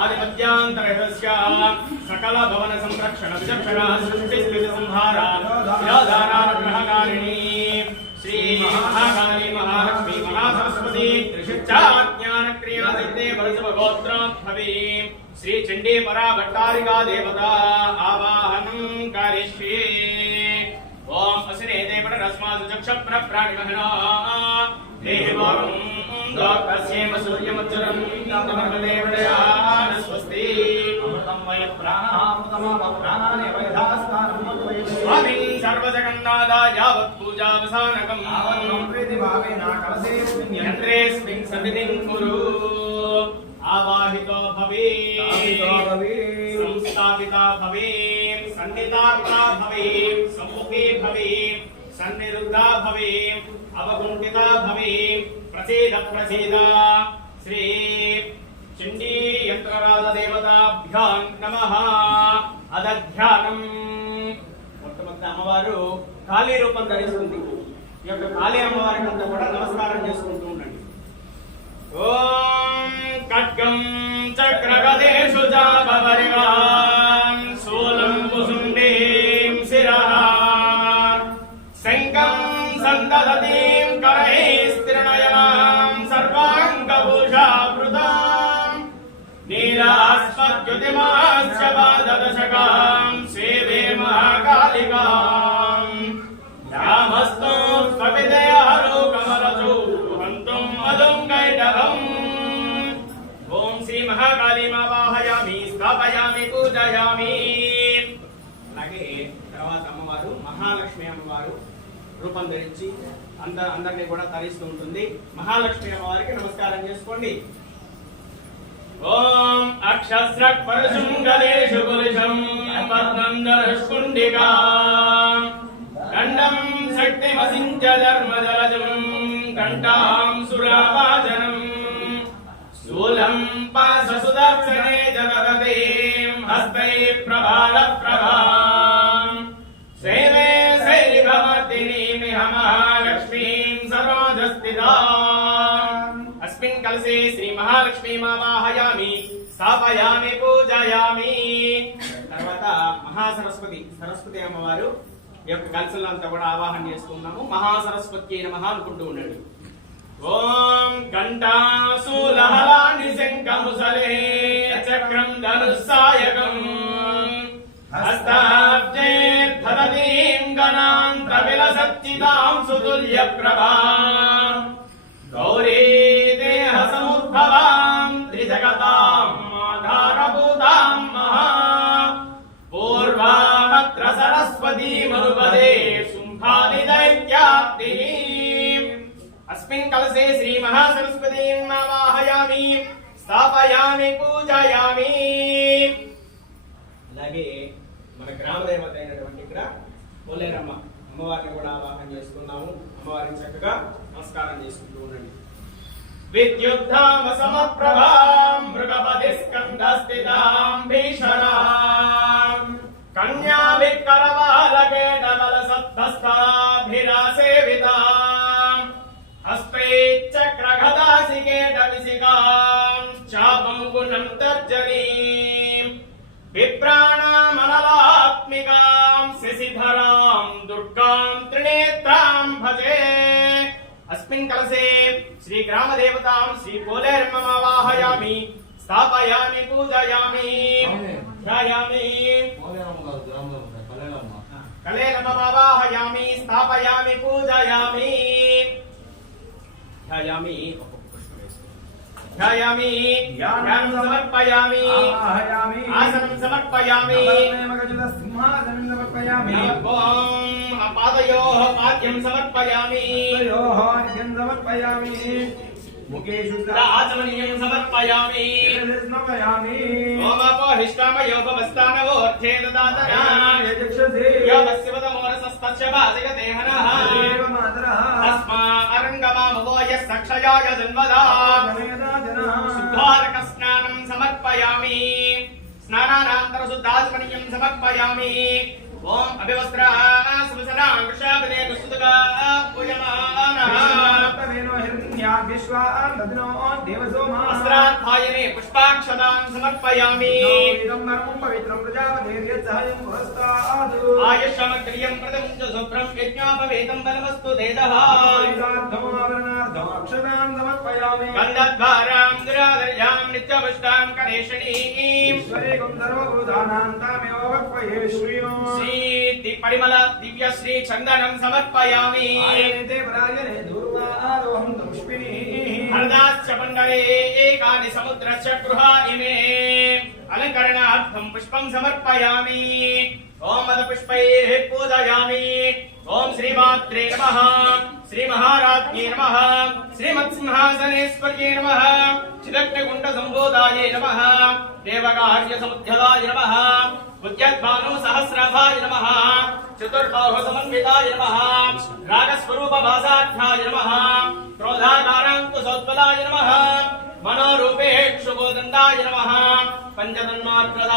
आदिमध्यांतरस्य सकल भवन संरक्षण विचक्षणा सृष्टि स्थिति संहारा योदानानुग्रहकारिणी श्री महाकाली महालक्ष्मी महासरस्वती त्रिशिक्षाज्ञान क्रिया सिद्धे बलसव गोत्रोद्भवी श्री चंडी परा भट्टारिका देवता आवाहनं करिष्ये। ओम असने देवण रस्मासु चक्ष प्राणिमहना देवां लोकस्येम सूर्यमुज्ज्वलं तमर्देवदयान स्वस्ति अमृतं वै प्राणामृतमम प्राणानि वैधास्तानं स्वामी सर्वजगन्नाथा यावत् पूजावसानकं आवनं प्रीतिभावेन कलशे यन्त्रेऽस्मिन् सन्निधिं कुरु आवाहितो भवेत् संस्थापिता भवेत् सन्निधापिता भवेत् सम्मुखे भवेत् सन्निरुद्धा भवेत् अवकुण्ठिता भवेत् प्रसीद प्रसीद श्री चण्डी यंत्रराज देवताभ्यां नमः। अदध्यानं మొట్టమొదటి అమ్మవారు కాళీ రూపం ధరిస్తుంది। ఈ యొక్క కాళీ అమ్మవారికి అంతా కూడా నమస్కారం చేసుకుంటూ ఉండండి। ఓం ఖడ్గం చక్రగదేషు జాబవరివాం శూలం కుసుండీం శిరః శంఖం సందదతీం करैस्त्रिनयनां सर्वाङ्गभूषावृतां नीलास्मद्युतिमास्य पाददशकां सेवे महाकालिकां यामस्तु स्वविदयालोकमलजो हन्तुं मदं कैटभम्। ओम श्री महाकाली मावाहयामि स्थापयामि पूजयामि। అలాగే తర్వాత అమ్మవారు మహాలక్ష్మి అమ్మవారు రూపం ధరించి అందరినీ కూడా తరిస్తూ ఉంటుంది। మహాలక్ష్మి అమ్మవారికి నమస్కారం చేసుకోండి। ఓం అక్షస్రక్ పరశుంగలేషు కులిశం పద్మందరస్కుండికా దండం శక్తిమసించ ధర్మజలజం కంఠాం సురావాజనం శూలం పాశసుదర్శనే జనరతేం హస్తై ప్రభాల ప్రభాం సేవే శైలిభవర్తినీమి మహాలక్ష్మీం సరోజస్థితాం। అస్మిన్ కలశే శ్రీ మహాలక్ష్మీ మావాహయామి స్థాపయామి పూజయామి। తర్వాత మహాసరస్వతి సరస్వతి అమ్మవారు యొక్క కలశంలో అంతా కూడా ఆవాహన చేసుకున్నాము। మహాసరస్వతి నమః అనుకుంటూ ఉండండి। ఓం కంఠాసూలహలాని శంఖముసలే చక్రం ధనుస్సాయకం హస్తాబ్జే ధరతీం గణాంత విలసచ్చితాం సుతుల్య ప్రభాం గౌరీ దేహ సముద్భవాం త్రిజగతాం ఆధారభూతాం మహా పూర్వామత్ర సరస్వతీ మనుపదే శుంభాది దైత్యాత్రీం। अस्मिन् कलशे श्री महासरस्वतीं आवाहयामि స్థాపయామి పూజయామి। అలాగే మన గ్రామ దేవత అయినటువంటి ఇక్కడ పోలేరమ్మ అమ్మవారిని కూడా ఆవాహన చేసుకున్నాము। అమ్మవారిని చక్కగా నమస్కారం చేసుకుంటూ ఉండండి। విద్యుద్ధామ సమప్రభాం మృగపతి స్కంధస్థితాం భీషణాం కన్యా వికరవాలకేటబల సప్తస్థాభిరాసేవితాం हस्तैश्चक्रगदासिकेटविसिकां चापं गुणं तर्जनीं विप्राणामनलात्मिकां शशिधरां दुर्गां त्रिनेत्रां भजे। अस्मिन् कलशे श्री ग्रामदेवतां श्री पोलेरम्मावाहयामि स्थापयामि पूजयामि ध्यायामि। कलेरम्मावाहयामि स्थापयामि पूजयामि ध्यायामि ध्यायामि ध्यानं समर्पयामि आसनं समर्पयामि सिंहासनं समर्पयामि। ओम पादयोः पाद्यं समर्पयामि मुखे शुद्धाचमनीयं समर्पयामि ओम अपोहिष्टामयोपवस्थानवोऽर्थे ददातना योगस्यवदमोरसस्तस्य वाजयदेहनः तस्मा अरङ्गमामवो यस्सक्षयाय जन्मदा शुद्धारकस्नानं समर्पयामि स्नानानन्तरं शुद्धाचमनीयं समर्पयामि ओम अभिवस्त्रा सुवसना वृषापदे नुस्तुका पूयमानः विश्वान् दधिनो देवसोमा वस्त्राध्यायने पुष्पाक्षतां समर्पयामि इदं नर्मं पवित्रं प्रजापतेर्यच्छायं पुरस्तादु आयुष्मक्रियं प्रथमं च शुभ्रं यज्ञोपवेतं बलवस्तु देदः अक्षतां समर्पयामि गन्धद्वारां दुरादर्यां नित्यपुष्टां करेषणीं ईश्वरे गन्धर्वभूतानां तामेव वक्वये श्रीनो श्री परिमल दिव्य श्री चन्दनं समर्पयामि आयने परायणे दूर्वादोहं पुष्पिणी हरदाश्च मण्डले एकानि समुद्रश्च गृहा इमे अलङ्करणार्थं पुष्पं समर्पयामि ॐ मदपुष्पैः पूजयामि ॐ श्रीमात्रे नमः श्रीमहाराज्ञे नमः श्रीमत्सिंहासनेश्वर्ये नमः चिदग्निकुण्डसम्भूतायै नमः देवकार्यसमुद्यताय नमः उद्यद्भानुसहस्रभाय नमः चतुर्बाहुसमन्विताय नमः रागस्वरूपभासाढ्याय नमः क्रोधाकाराङ्कुशोज्ज्वलाय नमः मनोरूपेक्षुगोदण्डाय नमः पञ्चतन्मात्रदा